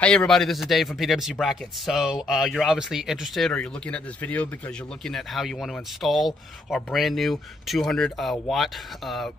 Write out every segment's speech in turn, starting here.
Hey everybody, this is Dave from PWC Brackets. So you're obviously interested, or you're looking at this video because you're looking at how you want to install our brand new 200 watt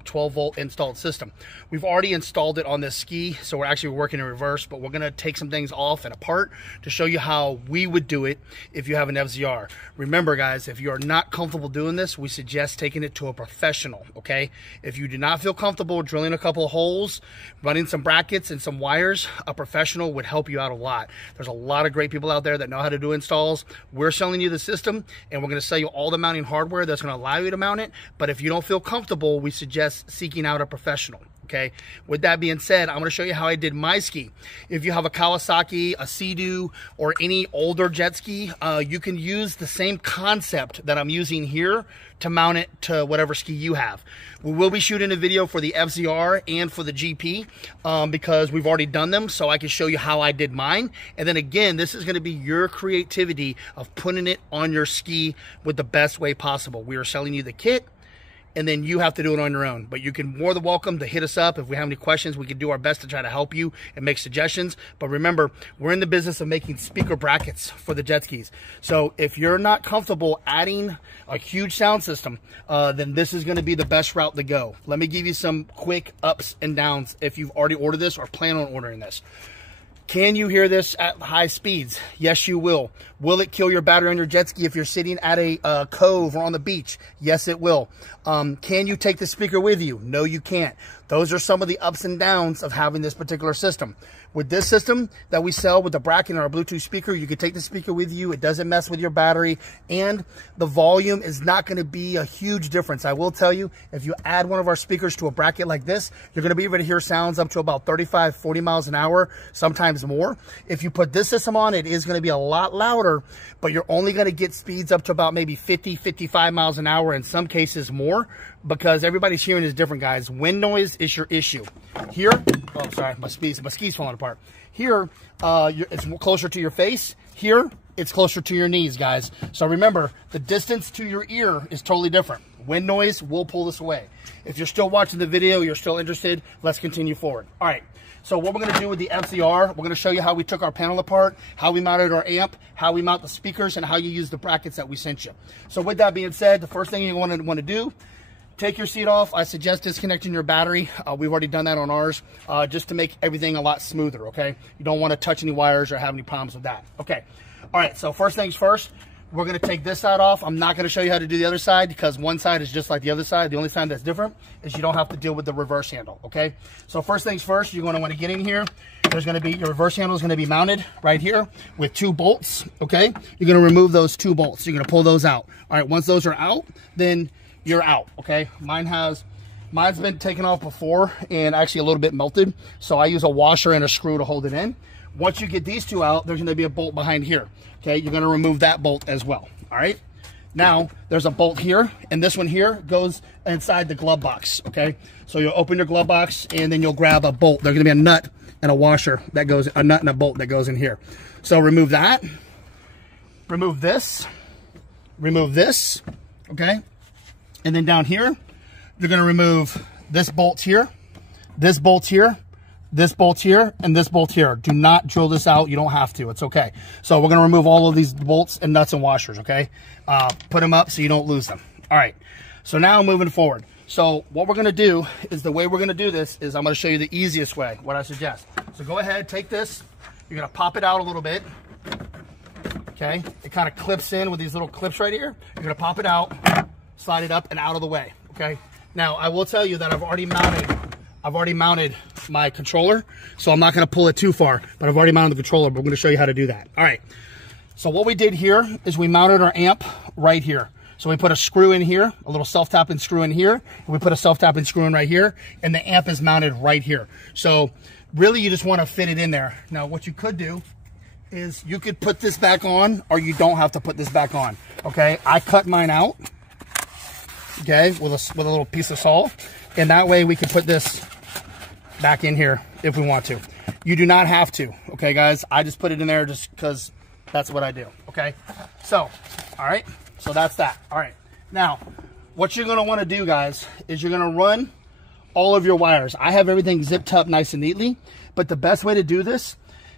12 volt installed system. We've already installed it on this ski, so we're actually working in reverse, but we're going to take some things off and apart to show you how we would do it if you have an FZR. Remember guys, if you're not comfortable doing this, we suggest taking it to a professional, okay? If you do not feel comfortable drilling a couple of holes, running some brackets and some wires, a professional would help you out a lot. There's a lot of great people out there that know how to do installs. We're selling you the system, and we're going to sell you all the mounting hardware that's going to allow you to mount it. But if you don't feel comfortable, we suggest seeking out a professional. Okay, with that being said, I'm going to show you how I did my ski. If you have a Kawasaki, a Sea-Doo, or any older jet ski, you can use the same concept that I'm using here to mount it to whatever ski you have. We will be shooting a video for the FZR and for the GP because we've already done them, so I can show you how I did mine. And then again, this is going to be your creativity of putting it on your ski with the best way possible. We are selling you the kit, and then you have to do it on your own. But you can more than welcome to hit us up. If we have any questions, we can do our best to try to help you and make suggestions. But remember, we're in the business of making speaker brackets for the jet skis. So if you're not comfortable adding a huge sound system, then this is gonna be the best route to go. Let me give you some quick ups and downs if you've already ordered this or plan on ordering this. Can you hear this at high speeds? Yes, you will. Will it kill your battery on your jet ski if you're sitting at a cove or on the beach? Yes, it will. Can you take the speaker with you? No, you can't. Those are some of the ups and downs of having this particular system. With this system that we sell with the bracket and our Bluetooth speaker, you can take the speaker with you. It doesn't mess with your battery, and the volume is not going to be a huge difference. I will tell you, if you add one of our speakers to a bracket like this, you're going to be able to hear sounds up to about 35, 40 miles an hour, sometimes more. If you put this system on, it is going to be a lot louder, but you're only going to get speeds up to about maybe 50, 55 miles an hour, in some cases more, because everybody's hearing is different, guys. Wind noise is your issue. Here, oh, sorry, my ski's falling apart. Here, it's closer to your face. Here, it's closer to your knees, guys. So remember, the distance to your ear is totally different. Wind noise will pull this away. If you're still watching the video, you're still interested, let's continue forward. All right, so what we're gonna do with the FZR, we're gonna show you how we took our panel apart, how we mounted our amp, how we mount the speakers, and how you use the brackets that we sent you. So with that being said, the first thing you want to do, take your seat off. I suggest disconnecting your battery. We've already done that on ours, just to make everything a lot smoother, okay? You don't want to touch any wires or have any problems with that. Okay, all right, so first things first, we're going to take this side off. I'm not going to show you how to do the other side because one side is just like the other side. The only side that's different is you don't have to deal with the reverse handle, okay? So first things first, you're going to want to get in here. There's going to be, your reverse handle is going to be mounted right here with 2 bolts, okay? You're going to remove those 2 bolts. You're going to pull those out. All right, once those are out, then you're out, okay? Mine's been taken off before and actually a little bit melted, so I use a washer and a screw to hold it in. Once you get these 2 out, there's going to be a bolt behind here, okay? You're going to remove that bolt as well, all right? Now, there's a bolt here, and this one here goes inside the glove box, okay? So you'll open your glove box, and then you'll grab a bolt. There's going to be a nut and a washer that goes, a nut and a bolt that goes in here. So remove that, remove this, okay? And then down here, you're going to remove this bolt here, this bolt here, this bolt here, and this bolt here. Do not drill this out. You don't have to. It's okay. So we're going to remove all of these bolts and nuts and washers, okay? Put them up so you don't lose them. All right. So now moving forward. So what we're going to do is, the way we're going to do this is I'm going to show you the easiest way, what I suggest. So go ahead, take this. You're going to pop it out a little bit. Okay? It kind of clips in with these little clips right here. You're going to pop it out, slide it up and out of the way, okay? Now, I will tell you that I've already mounted my controller, so I'm not gonna pull it too far, but I've already mounted the controller, but we're gonna show you how to do that. All right, so what we did here is we mounted our amp right here. So we put a screw in here, a little self-tapping screw in here, and we put a self-tapping screw in right here, and the amp is mounted right here. So really, you just wanna fit it in there. Now, what you could do is you could put this back on, or you don't have to put this back on, okay? I cut mine out, okay, with a little piece of saw, and that way we can put this back in here if we want to. You do not have to, okay, guys? I just put it in there just because that's what I do, okay? So, all right, so that's that. All right, now, what you're gonna wanna do, guys, is you're gonna run all of your wires. I have everything zipped up nice and neatly, but the best way to do this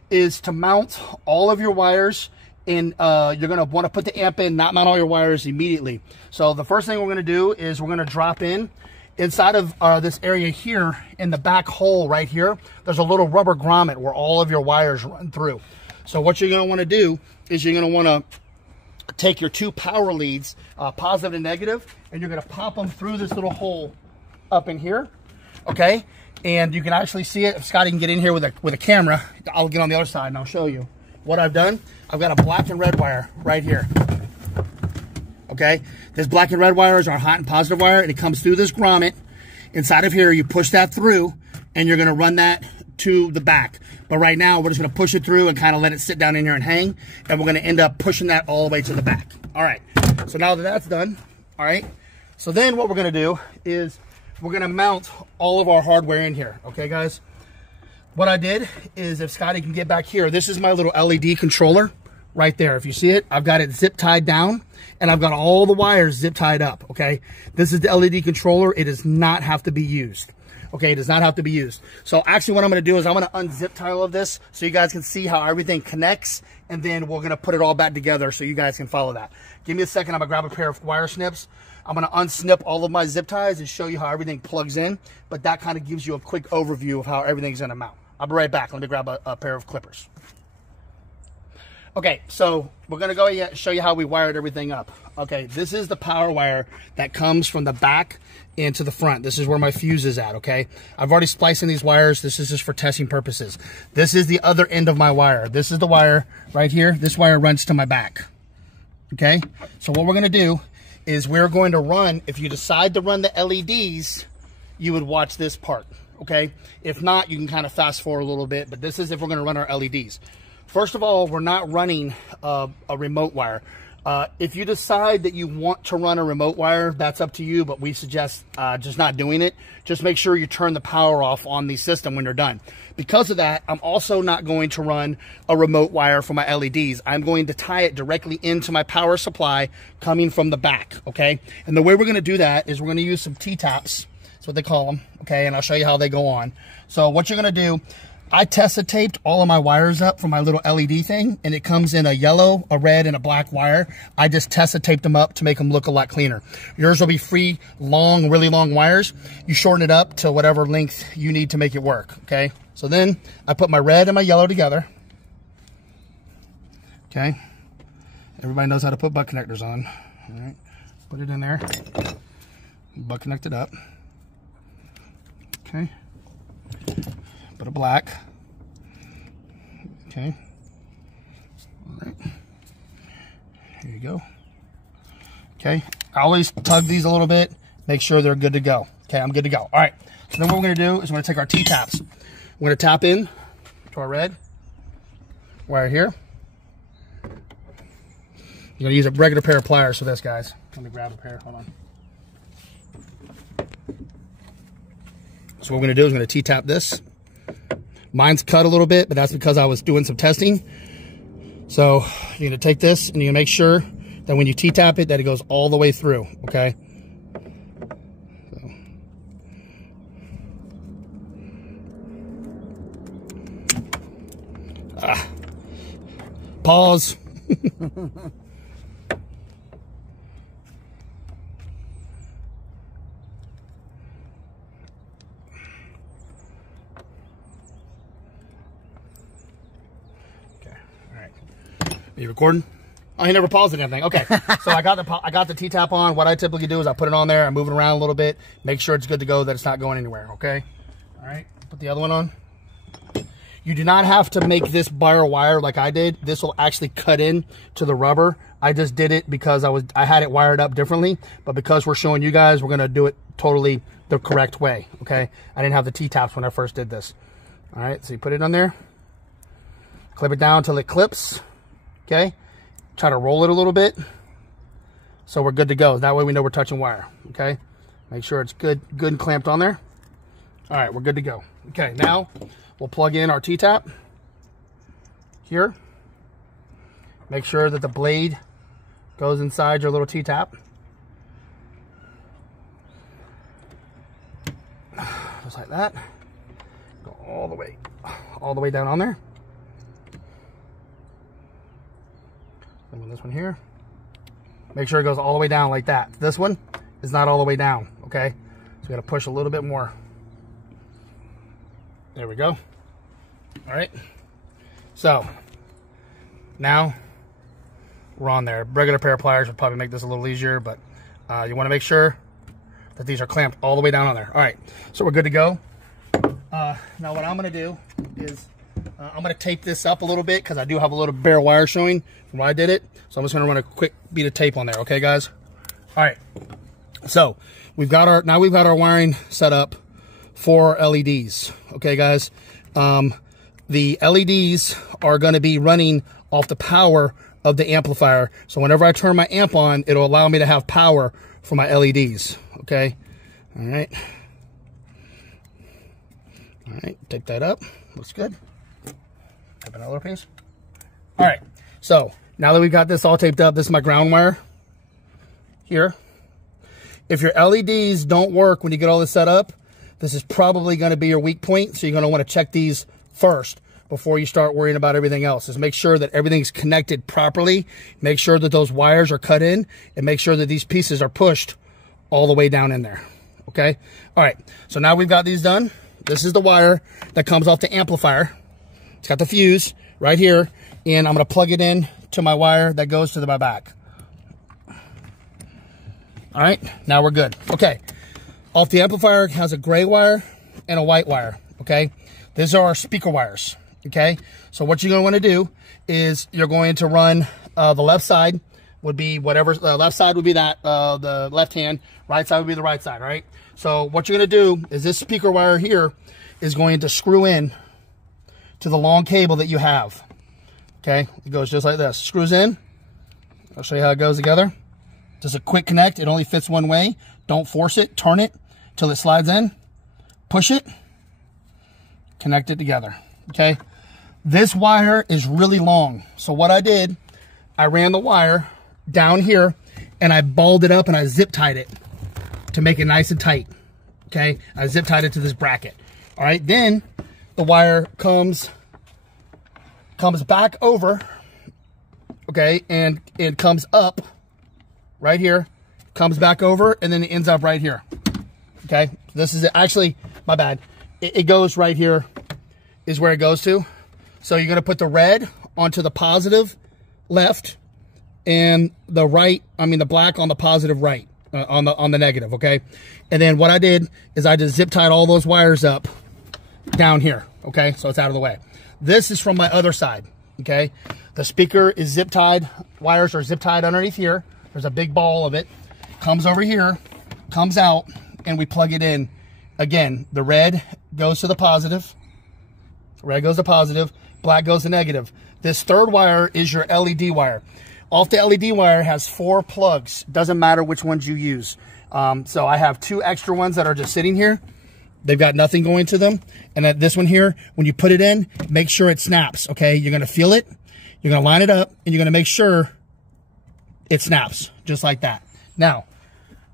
is to mount all of your wires, and you're going to want to put the amp in, not mount all your wires immediately. So the first thing we're going to do is we're going to drop in inside of this area here in the back hole right here. There's a little rubber grommet where all of your wires run through. So what you're going to want to do is you're going to want to take your 2 power leads, positive and negative, and you're going to pop them through this little hole up in here, okay? And you can actually see it. If Scotty can get in here with a camera, I'll get on the other side and I'll show you what I've done. I've got a black and red wire right here, okay? This black and red wire is our hot and positive wire, and it comes through this grommet. Inside of here, you push that through, and you're going to run that to the back. But right now, we're just going to push it through and kind of let it sit down in here and hang, and we're going to end up pushing that all the way to the back. All right, so now that that's done, all right, so then what we're going to do is we're going to mount all of our hardware in here, okay, guys? What I did is, if Scotty can get back here, this is my little LED controller right there. If you see it, I've got it zip tied down, and I've got all the wires zip tied up, okay? This is the LED controller. It does not have to be used. Okay, it does not have to be used. So actually what I'm going to do is I'm going to unzip tie all of this so you guys can see how everything connects, and then we're going to put it all back together so you guys can follow that. Give me a second. I'm going to grab a pair of wire snips. I'm going to unsnip all of my zip ties and show you how everything plugs in, but that kind of gives you a quick overview of how everything's going to mount. I'll be right back. Let me grab a pair of clippers. Okay, so we're going to go and show you how we wired everything up. Okay, this is the power wire that comes from the back into the front. This is where my fuse is at, okay? I've already spliced in these wires. This is just for testing purposes. This is the other end of my wire. This is the wire right here. This wire runs to my back, okay? So what we're going to do is we're going to run, if you decide to run the LEDs, you would watch this part, okay? If not, you can kind of fast forward a little bit, but this is if we're going to run our LEDs. First of all, we're not running a remote wire. If you decide that you want to run a remote wire, that's up to you, but we suggest just not doing it. Just make sure you turn the power off on the system when you're done. Because of that, I'm also not going to run a remote wire for my LEDs. I'm going to tie it directly into my power supply coming from the back, okay? And the way we're going to do that is we're going to use some T-taps. That's what they call them, okay? And I'll show you how they go on. So what you're going to do, I Tessa taped all of my wires up for my little LED thing, and it comes in a yellow, a red, and a black wire. I just Tessa taped them up to make them look a lot cleaner. Yours will be free, long, really long wires. You shorten it up to whatever length you need to make it work, okay? So then I put my red and my yellow together, okay? Everybody knows how to put butt connectors on, all right? Put it in there, butt connect it up, okay? Put a black, okay, all right, here you go, okay. I always tug these a little bit, make sure they're good to go. Okay, I'm good to go. All right, so then what we're going to do is we're going to take our T-taps. We're going to tap in to our red wire here. You're going to use a regular pair of pliers for this, guys. Let me grab a pair, hold on. So what we're going to do is we're going to T-tap this. Mine's cut a little bit, but that's because I was doing some testing. So you're going to take this and you're going to make sure that when you T-tap it, that it goes all the way through, okay? So. Pause. Are you recording? Oh, he never paused anything. Okay, so I got the T-tap on. What I typically do is I put it on there, I move it around a little bit, make sure it's good to go, that it's not going anywhere, okay? All right, put the other one on. You do not have to make this bare wire like I did. This will actually cut in to the rubber. I just did it because I had it wired up differently, but because we're showing you guys, we're gonna do it totally the correct way, okay? I didn't have the T-taps when I first did this. All right, so you put it on there, clip it down until it clips. Okay, try to roll it a little bit so we're good to go. That way we know we're touching wire, okay? Make sure it's good and clamped on there. All right, we're good to go. Okay, now we'll plug in our T-tap here. Make sure that the blade goes inside your little T-tap. Just like that. Go all the way down on there. This one here. Make sure it goes all the way down like that. This one is not all the way down, okay? So we gotta push a little bit more. There we go. All right. So now we're on there. Regular pair of pliers would probably make this a little easier, but you wanna make sure that these are clamped all the way down on there. All right, so we're good to go. Now what I'm gonna do is I'm gonna tape this up a little bit because I do have a little bare wire showing from when I did it. So I'm just gonna run a quick bead of tape on there, okay guys? All right, so we've got our wiring set up for LEDs, okay guys? The LEDs are gonna be running off the power of the amplifier. So whenever I turn my amp on, it'll allow me to have power for my LEDs, okay? All right. All right, tape that up. Looks good. Tape another piece. All right, so now that we've got this all taped up, this is my ground wire here. If your LEDs don't work when you get all this set up, this is probably going to be your weak point, so you're going to want to check these first before you start worrying about everything else. Is make sure that everything's connected properly, make sure that those wires are cut in, and make sure that these pieces are pushed all the way down in there, okay? All right, so now we've got these done. This is the wire that comes off the amplifier. It's got the fuse right here, and I'm gonna plug it in to my wire that goes to my back. All right, now we're good. Okay, off the amplifier has a gray wire and a white wire, okay? These are our speaker wires, okay? So what you're gonna wanna do is you're going to run the left side would be whatever, left side would be that, the left hand, right side would be the right side, right? So what you're gonna do is this speaker wire here is going to screw in to the long cable that you have, okay? It goes just like this, screws in. I'll show you how it goes together. Just a quick connect, it only fits one way. Don't force it, turn it till it slides in, push it, connect it together, okay? This wire is really long. So what I did, I ran the wire down here and I balled it up and I zip tied it to make it nice and tight, okay? I zip tied it to this bracket. All right, then the wire comes back over, okay, and it comes up right here, comes back over, and then it ends up right here, okay? This is it. Actually, my bad. It goes right here is where it goes to. So you're gonna put the red onto the positive left and the black on the positive right, on the negative, okay? And then what I did is I just zip tied all those wires up down here, okay? So it's out of the way. This is from my other side, okay? The speaker is zip tied, wires are zip tied underneath here. There's a big ball of it. Comes over here, comes out, and we plug it in. Again, the red goes to the positive, red goes to positive, black goes to negative. This third wire is your LED wire. Off the LED wire has 4 plugs. Doesn't matter which ones you use. So I have 2 extra ones that are just sitting here. They've got nothing going to them. And then this one here, when you put it in, make sure it snaps, okay? You're gonna feel it, you're gonna line it up, and you're gonna make sure it snaps, just like that. Now,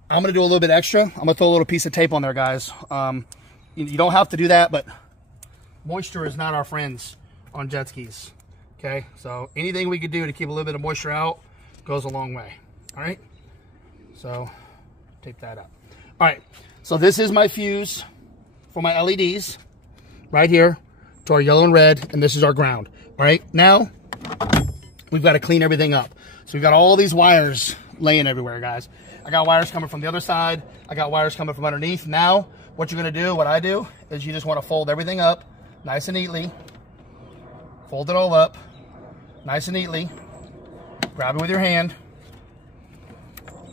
I'm gonna do a little bit extra. I'm gonna throw a little piece of tape on there, guys. You don't have to do that, but moisture is not our friends on jet skis, okay? So anything we could do to keep a little bit of moisture out goes a long way, all right? So tape that up. All right, so this is my fuse for my LEDs right here to our yellow and red, and this is our ground. All right, now we've got to clean everything up. So we've got all these wires laying everywhere, guys. I got wires coming from the other side. I got wires coming from underneath. Now, what you're gonna do, what I do, is you just wanna fold everything up nice and neatly. Fold it all up nice and neatly. Grab it with your hand.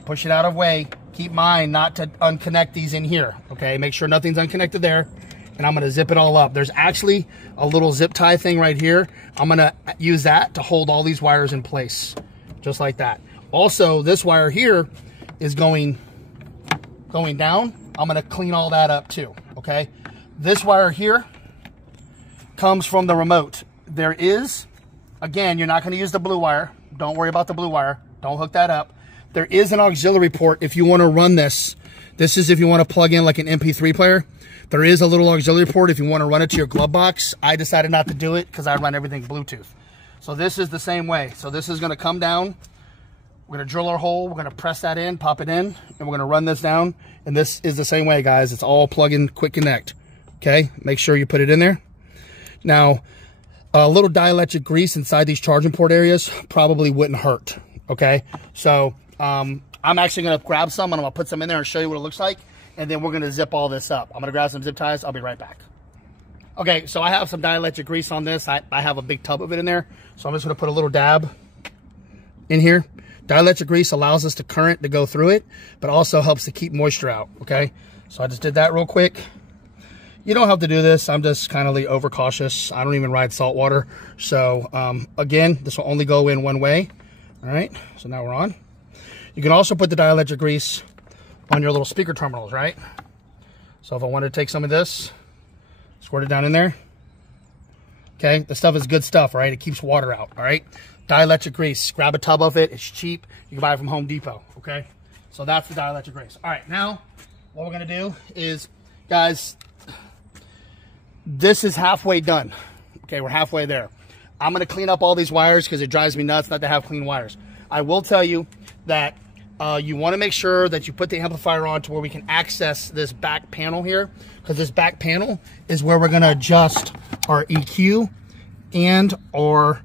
Push it out of way. Keep mind not to unconnect these in here, okay? Make sure nothing's unconnected there. And I'm gonna zip it all up. There's actually a little zip tie thing right here. I'm gonna use that to hold all these wires in place, just like that. Also, this wire here is going down. I'm gonna clean all that up too, okay? This wire here comes from the remote. There is, again, you're not gonna use the blue wire. Don't worry about the blue wire. Don't hook that up. There is an auxiliary port if you wanna run this. This is if you wanna plug in like an MP3 player. There is a little auxiliary port if you wanna run it to your glove box. I decided not to do it because I run everything Bluetooth. So this is the same way. So this is gonna come down We're gonna drill our hole, we're gonna press that in, pop it in, and we're gonna run this down. And this is the same way, guys. It's all plug in, quick connect. Okay, make sure you put it in there. Now, a little dielectric grease inside these charging port areas probably wouldn't hurt. Okay, so I'm actually gonna grab some and I'm gonna put some in there and show you what it looks like. And then we're gonna zip all this up. I'm gonna grab some zip ties, I'll be right back. Okay, so I have some dielectric grease on this. I have a big tub of it in there. So I'm just gonna put a little dab in here. Dielectric grease allows us the current to go through it, but also helps to keep moisture out, okay? So I just did that real quick. You don't have to do this. I'm just kind of overcautious. I don't even ride saltwater. So again, this will only go in one way. All right, so now we're on. You can also put the dielectric grease on your little speaker terminals, right? So if I wanted to take some of this, squirt it down in there. Okay, the stuff is good stuff, right? It keeps water out, all right? Dielectric grease, grab a tub of it. It's cheap. You can buy it from Home Depot, okay? So that's the dielectric grease. All right, now what we're gonna do is, guys, this is halfway done. Okay, we're halfway there. I'm gonna clean up all these wires because it drives me nuts not to have clean wires. I will tell you that you wanna make sure that you put the amplifier on to where we can access this back panel here, because this back panel is where we're gonna adjust our EQ and our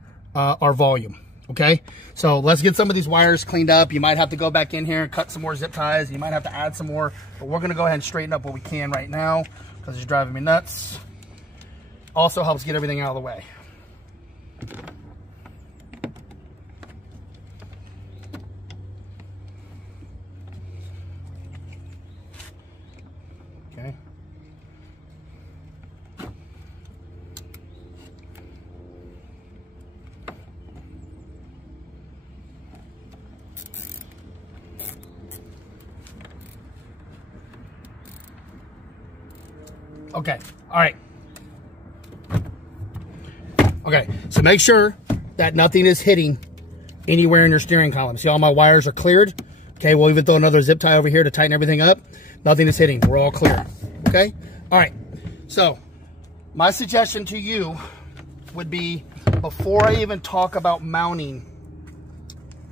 volume, okay? So let's get some of these wires cleaned up. You might have to go back in here and cut some more zip ties. You might have to add some more, but we're gonna go ahead and straighten up what we can right now because it's driving me nuts. Also helps get everything out of the way. Okay. Okay, all right. Okay, so make sure that nothing is hitting anywhere in your steering column. See, all my wires are cleared. Okay, we'll even throw another zip tie over here to tighten everything up. Nothing is hitting, we're all clear. Okay, all right. So my suggestion to you would be, before I even talk about mounting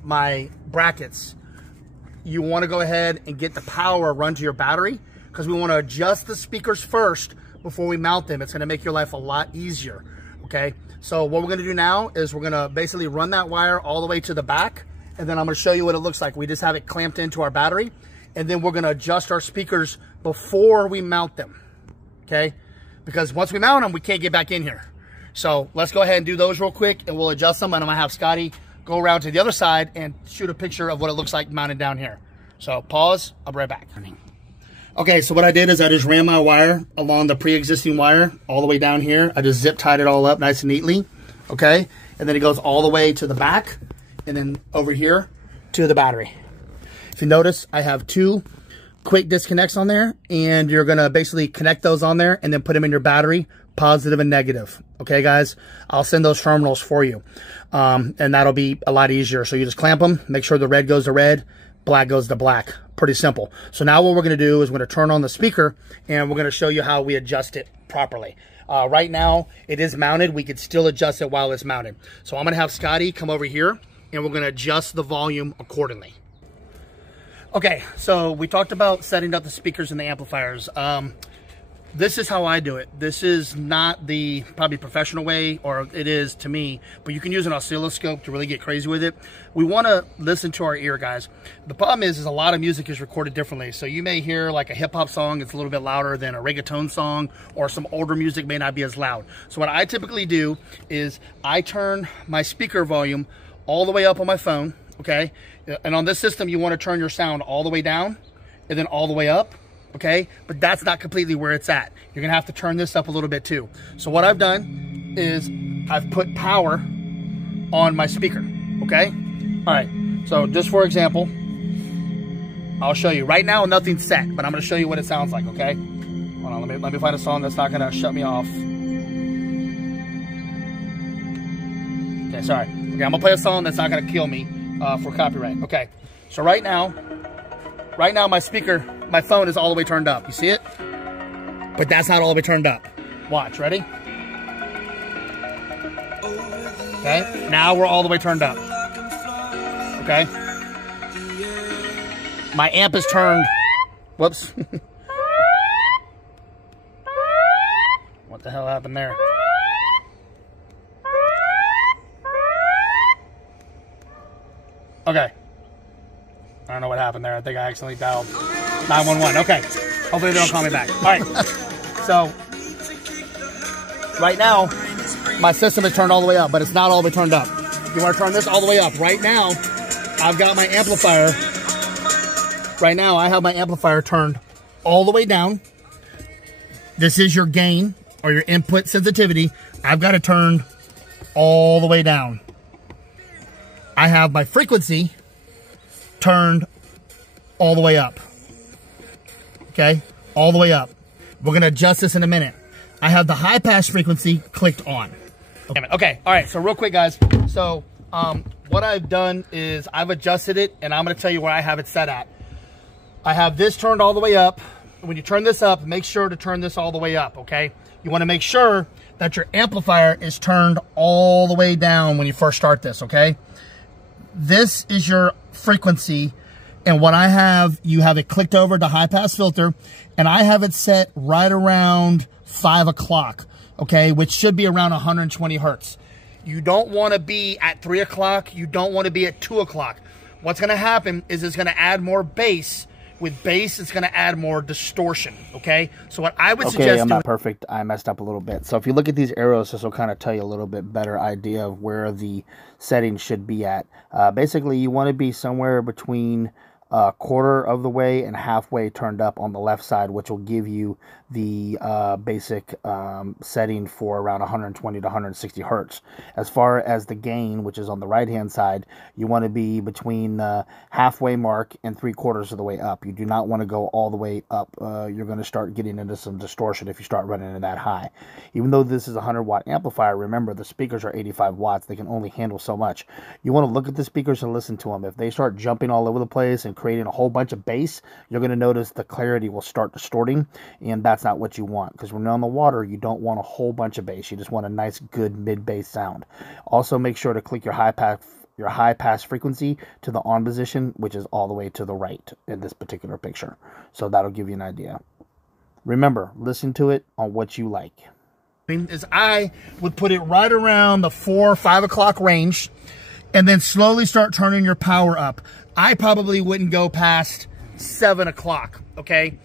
my brackets, you wanna go ahead and get the power run to your battery, because we wanna adjust the speakers first before we mount them. It's gonna make your life a lot easier, okay? So what we're gonna do now is we're gonna basically run that wire all the way to the back, and then I'm gonna show you what it looks like. We just have it clamped into our battery, and then we're gonna adjust our speakers before we mount them, okay? Because once we mount them, we can't get back in here. So let's go ahead and do those real quick, and we'll adjust them, and I'm gonna have Scotty go around to the other side and shoot a picture of what it looks like mounted down here. So pause, I'll be right back. Okay, so what I did is I just ran my wire along the pre-existing wire all the way down here. I just zip tied it all up nice and neatly, okay? And then it goes all the way to the back and then over here to the battery. If you notice, I have two quick disconnects on there, and you're gonna basically connect those on there and then put them in your battery, positive and negative. Okay, guys? I'll send those terminals for you. And that'll be a lot easier. So you just clamp them, make sure the red goes to red, black goes to black. Pretty simple. So now what we're going to do is we're going to turn on the speaker, and we're going to show you how we adjust it properly. Right now, it is mounted. We could still adjust it while it's mounted. So I'm going to have Scotty come over here, and we're going to adjust the volume accordingly. Okay, so we talked about setting up the speakers and the amplifiers. This is how I do it. This is not the probably professional way, or it is to me, but you can use an oscilloscope to really get crazy with it. We want to listen to our ear, guys. The problem is a lot of music is recorded differently. So you may hear like a hip hop song, it's a little bit louder than a reggaeton song, or some older music may not be as loud. So what I typically do is I turn my speaker volume all the way up on my phone, okay? And on this system, you want to turn your sound all the way down and then all the way up. Okay, but that's not completely where it's at. You're gonna have to turn this up a little bit too. So what I've done is I've put power on my speaker, okay? All right, so just for example, I'll show you. Right now, nothing's set, but I'm gonna show you what it sounds like, okay? Hold on, let me find a song that's not gonna shut me off. Okay, sorry. Okay, I'm gonna play a song that's not gonna kill me for copyright. Okay, so right now my speaker, my phone is all the way turned up. You see it? But that's not all the way turned up. Watch, ready? Okay, now we're all the way turned up. Okay, my amp is turned. Whoops. What the hell happened there? Okay. I don't know what happened there. I think I accidentally dialed 911. Okay. Hopefully they don't call me back. All right. So, right now, my system is turned all the way up, but it's not all the way turned up. You want to turn this all the way up. Right now, I've got my amplifier. Right now, I have my amplifier turned all the way down. This is your gain or your input sensitivity. I've got it turned all the way down. I have my frequency turned all the way up. Okay? All the way up. We're going to adjust this in a minute. I have the high pass frequency clicked on. Okay. All right. So real quick, guys. So what I've done is I've adjusted it, and I'm going to tell you where I have it set at. I have this turned all the way up. When you turn this up, make sure to turn this all the way up, okay? You want to make sure that your amplifier is turned all the way down when you first start this, okay? This is your frequency, and what I have, you have it clicked over to high pass filter, and I have it set right around 5 o'clock, okay, which should be around 120 hertz. You don't want to be at 3 o'clock. You don't want to be at 2 o'clock. What's going to happen is it's going to add more bass. With bass, it's going to add more distortion, okay? So what I would suggest... Okay, I'm not perfect. I messed up a little bit. So if you look at these arrows, this will kind of tell you a little bit better idea of where the settings should be at. Basically, you want to be somewhere between a quarter of the way and halfway turned up on the left side, which will give you the basic setting for around 120 to 160 hertz. As far as the gain, which is on the right hand side, you want to be between the halfway mark and 3/4 of the way up. You do not want to go all the way up. You're going to start getting into some distortion if you start running it that high. Even though this is a 100-watt amplifier, remember the speakers are 85 watts. They can only handle so much. You want to look at the speakers and listen to them. If they start jumping all over the place and creating a whole bunch of bass, you're going to notice the clarity will start distorting, and that's not what you want, because when you're on the water, you don't want a whole bunch of bass. You just want a nice, good mid-bass sound. Also, make sure to click your high pass frequency to the on position, which is all the way to the right in this particular picture. So that'll give you an idea. Remember, listen to it on what you like. Is I would put it right around the 4 or 5 o'clock range, and then slowly start turning your power up. I probably wouldn't go past 7 o'clock, okay?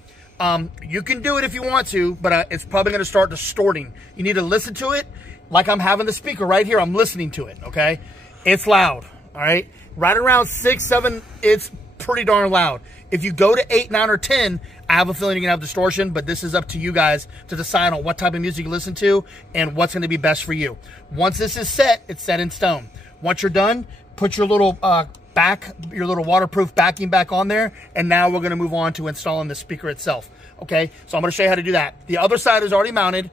You can do it if you want to, but it's probably going to start distorting. You need to listen to it like I'm having the speaker right here. I'm listening to it, okay? It's loud, all right? Right around 6, 7, it's pretty darn loud. If you go to 8, 9, or 10, I have a feeling you're going to have distortion, but this is up to you guys to decide on what type of music you listen to and what's going to be best for you. Once this is set, it's set in stone. Once you're done, put your little your little waterproof backing back on there, and now we're going to move on to installing the speaker itself. Okay, so I'm going to show you how to do that. The other side is already mounted.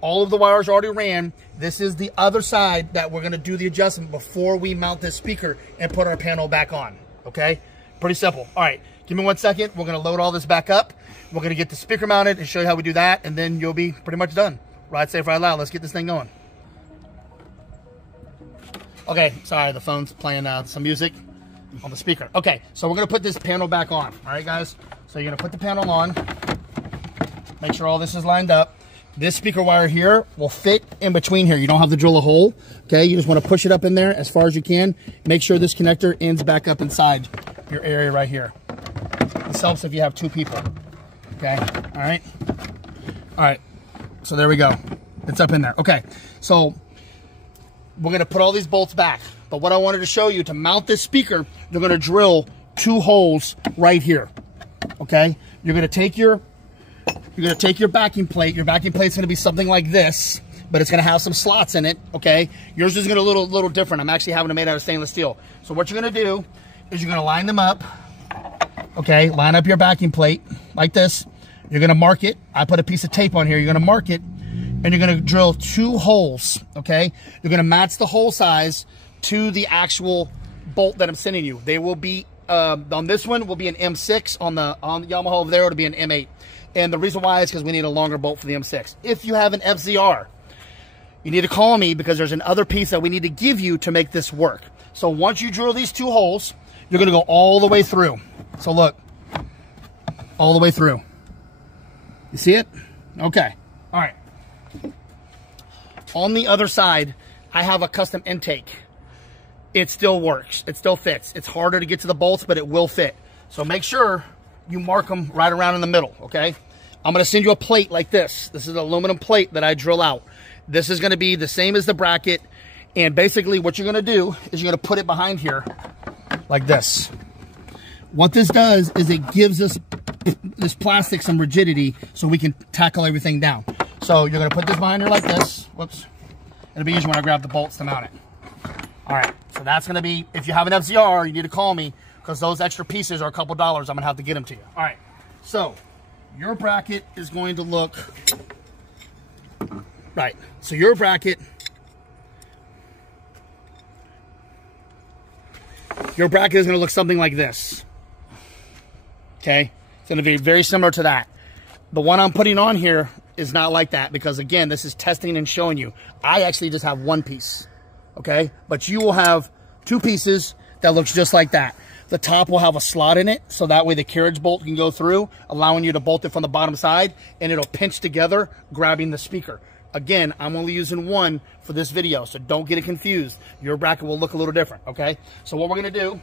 All of the wires already ran. This is the other side that we're going to do the adjustment before we mount this speaker and put our panel back on. Okay, pretty simple. All right, give me 1 second. We're going to load all this back up. We're going to get the speaker mounted and show you how we do that, and then you'll be pretty much done. Ride safe, ride loud. Let's get this thing going. Okay, sorry, the phone's playing some music on the speaker. Okay, so we're going to put this panel back on. All right, guys? So you're going to put the panel on. Make sure all this is lined up. This speaker wire here will fit in between here. You don't have to drill a hole. Okay, you just want to push it up in there as far as you can. Make sure this connector ends back up inside your area right here. This helps if you have 2 people. Okay, all right? All right, so there we go. It's up in there. Okay, so we're going to put all these bolts back. But what I wanted to show you, to mount this speaker, you're going to drill 2 holes right here. Okay? You're going to take your backing plate. Your backing plate's going to be something like this, but it's going to have some slots in it. Okay? Yours is going to look a little different. I'm actually having it made out of stainless steel. So what you're going to do is you're going to line them up. Okay? Line up your backing plate like this. You're going to mark it. I put a piece of tape on here. You're going to mark it, and you're going to drill 2 holes. Okay? You're going to match the hole size to the actual bolt that I'm sending you. They will be on this one will be an M6, on the Yamaha over there it'll be an M8. And the reason why is because we need a longer bolt for the M6. If you have an FZR, you need to call me, because there's another piece that we need to give you to make this work. So once you drill these 2 holes, you're going to go all the way through. So look, all the way through. You see it? Okay. All right. On the other side, I have a custom intake. It still works. It still fits. It's harder to get to the bolts, but it will fit. So make sure you mark them right around in the middle, okay? I'm going to send you a plate like this. This is an aluminum plate that I drill out. This is going to be the same as the bracket. And basically what you're going to do is you're going to put it behind here like this. What this does is it gives us this plastic some rigidity so we can tackle everything down. So you're going to put this behind here like this. Whoops. It'll be easier when I grab the bolts to mount it. All right. So that's going to be, if you have an FZR, you need to call me because those extra pieces are a couple dollars. I'm going to have to get them to you. All right. So your bracket is going to look, right. So your bracket, is going to look something like this. Okay. It's going to be very similar to that. The one I'm putting on here is not like that because, again, this is testing and showing you. I actually just have one piece, okay? But you will have two pieces that looks just like that. The top will have a slot in it, so that way the carriage bolt can go through, allowing you to bolt it from the bottom side, and it'll pinch together, grabbing the speaker. Again, I'm only using one for this video, so don't get it confused. Your bracket will look a little different, okay? So what we're going to do,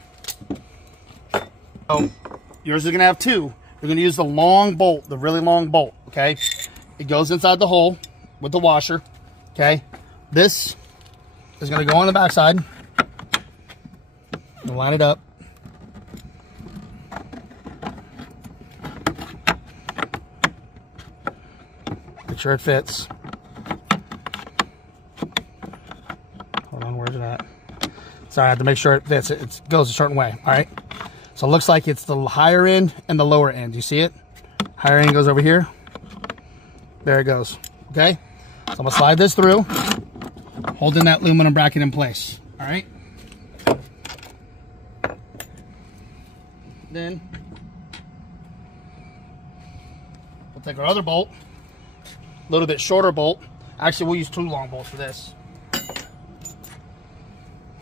yours is going to have two. You're going to use the long bolt, the really long bolt, okay? It goes inside the hole with the washer, okay? This is going to go on the back side. We'll line it up. Make sure it fits. Hold on, where's it at? Sorry, I have to make sure it fits. It goes a certain way, all right? So it looks like it's the higher end and the lower end. You see it? Higher end goes over here. There it goes. Okay? So I'm going to slide this through, holding that aluminum bracket in place. All right? Then we'll take our other bolt, a little bit shorter bolt. Actually, we'll use two long bolts for this.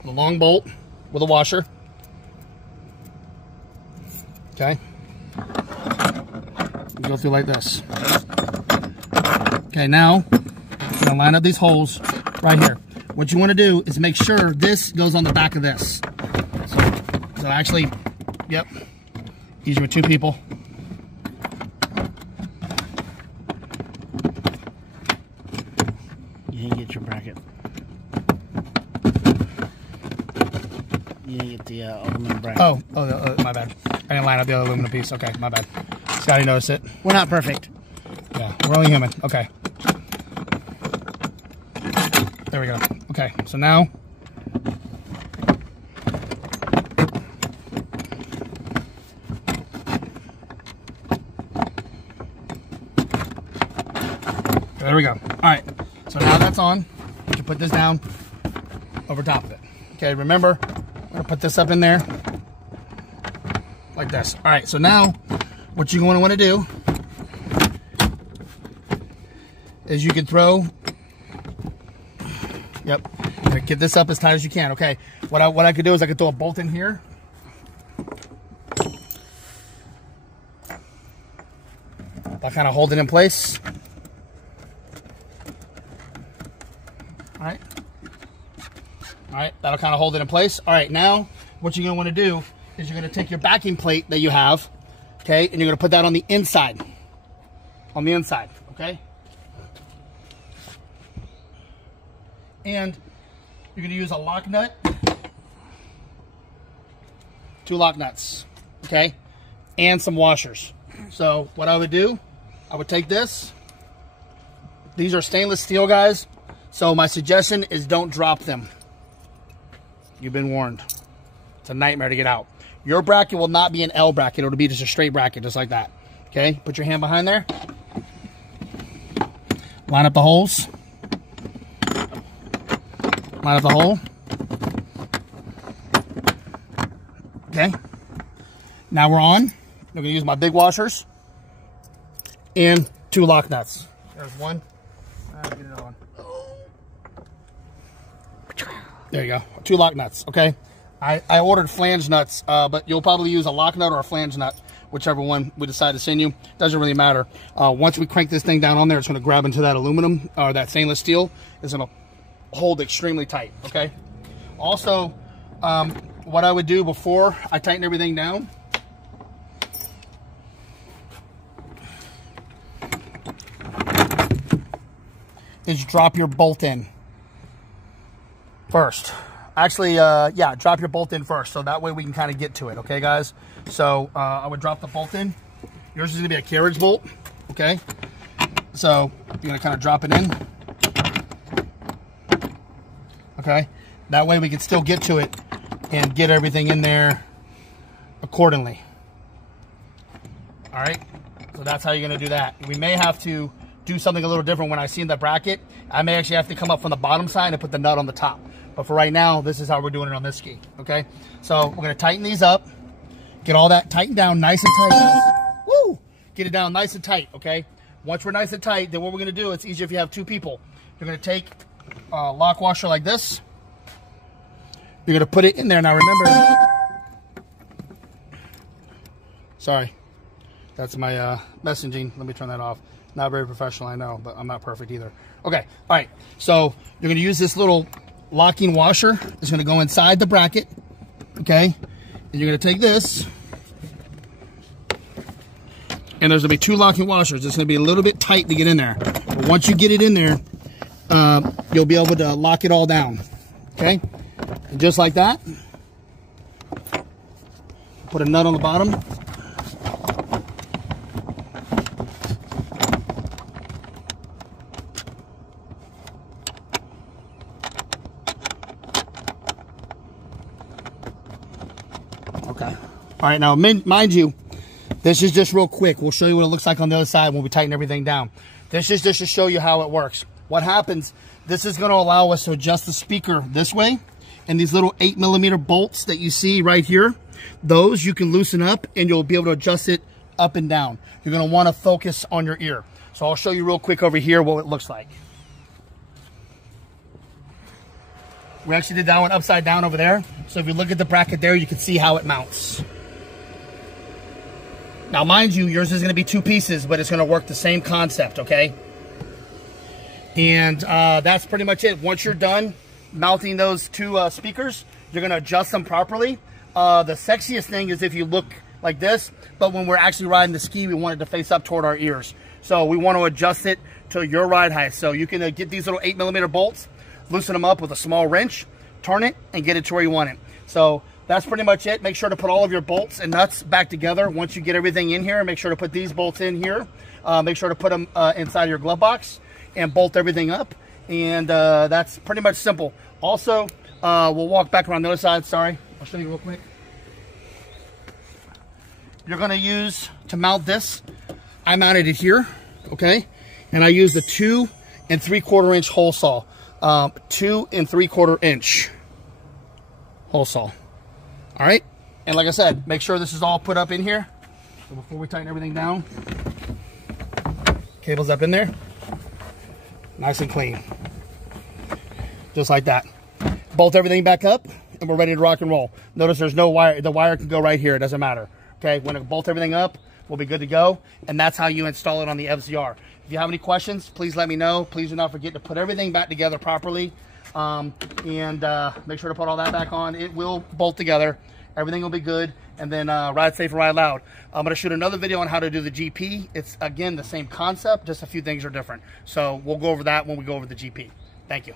The long bolt with a washer. Okay, go through like this. Okay, now I'm gonna line up these holes right here. What you want to do is make sure this goes on the back of this. So actually, yep, easier with two people. You didn't get your bracket. You didn't get the aluminum bracket. Oh, my bad. I didn't line up the other aluminum piece. Okay, my bad. Scotty noticed it. We're not perfect. Yeah, we're only human. Okay. There we go. Okay, so now there we go. All right, so now that's on. You can put this down over top of it. Okay, remember, I'm gonna put this up in there like this. All right, so now what you're going to want to do is you can throw, yep, get this up as tight as you can. Okay, what I could do is I could throw a bolt in here. I'll kind of hold it in place. All right, that'll kind of hold it in place. All right, now what you're going to want to do is you're going to take your backing plate that you have, okay, and you're going to put that on the inside. On the inside, okay? And you're going to use a lock nut, two lock nuts, okay, and some washers. So what I would do, I would take this. These are stainless steel, guys, so my suggestion is don't drop them. You've been warned. It's a nightmare to get out. Your bracket will not be an L bracket. It'll be just a straight bracket, just like that. Okay, put your hand behind there. Line up the holes. Line up the hole. Okay. Now we're on. I'm going to use my big washers and two lock nuts. There's one. Get it on. There you go. Two lock nuts. Okay. I ordered flange nuts, but you'll probably use a lock nut or a flange nut, whichever one we decide to send you. Doesn't really matter. Once we crank this thing down on there, it's going to grab into that aluminum or that stainless steel. It's going to hold extremely tight, okay? Also, what I would do before I tighten everything down is drop your bolt in first. Actually, yeah, drop your bolt in first, so that way we can kind of get to it, okay, guys? So I would drop the bolt in. Yours is going to be a carriage bolt, okay? So you're going to kind of drop it in, okay? That way we can still get to it and get everything in there accordingly. All right, so that's how you're going to do that. We may have to do something a little different when I see the bracket. I may actually have to come up from the bottom side and put the nut on the top. But for right now, this is how we're doing it on this ski, okay? So we're gonna tighten these up, get all that tightened down nice and tight, guys. Woo! Get it down nice and tight, okay? Once we're nice and tight, then what we're gonna do, it's easier if you have two people. You're gonna take a lock washer like this. You're gonna put it in there. Now remember, sorry, that's my messaging. Let me turn that off. Not very professional, I know, but I'm not perfect either. Okay, all right, so you're gonna use this little locking washer. It's going to go inside the bracket, okay? And you're going to take this, and there's going to be two locking washers. It's going to be a little bit tight to get in there. But once you get it in there, you'll be able to lock it all down, okay? And just like that, put a nut on the bottom. Okay. All right, now mind you, this is just real quick. We'll show you what it looks like on the other side when we tighten everything down. This is just to show you how it works. What happens, this is going to allow us to adjust the speaker this way, and these little 8mm bolts that you see right here, those you can loosen up and you'll be able to adjust it up and down. You're going to want to focus on your ear. So I'll show you real quick over here what it looks like. We actually did that one upside down over there. So if you look at the bracket there, you can see how it mounts. Now, mind you, yours is going to be two pieces, but it's going to work the same concept, okay? And that's pretty much it. Once you're done mounting those two speakers, you're going to adjust them properly. The sexiest thing is if you look like this, but when we're actually riding the ski, we want it to face up toward our ears. So we want to adjust it to your ride height. So you can get these little 8mm bolts, loosen them up with a small wrench, turn it, and get it to where you want it. So that's pretty much it. Make sure to put all of your bolts and nuts back together. Once you get everything in here, make sure to put these bolts in here. Make sure to put them inside your glove box and bolt everything up. And that's pretty much simple. Also, we'll walk back around the other side. Sorry, I'll show you real quick. You're going to use to mount this. I mounted it here, okay? And I used a 2 3/4 inch hole saw. 2 3/4 inch hole saw. All right, and like I said, make sure this is all put up in here. So before we tighten everything down, cable's up in there, nice and clean, just like that. Bolt everything back up, and we're ready to rock and roll. Notice there's no wire. The wire can go right here. It doesn't matter. Okay, when I bolt everything up, we'll be good to go, and that's how you install it on the FZR. If you have any questions, please let me know. Please do not forget to put everything back together properly, and make sure to put all that back on. It will bolt together. Everything will be good, and then ride safe and ride loud. I'm going to shoot another video on how to do the GP. It's, again, the same concept, just a few things are different. So we'll go over that when we go over the GP. Thank you.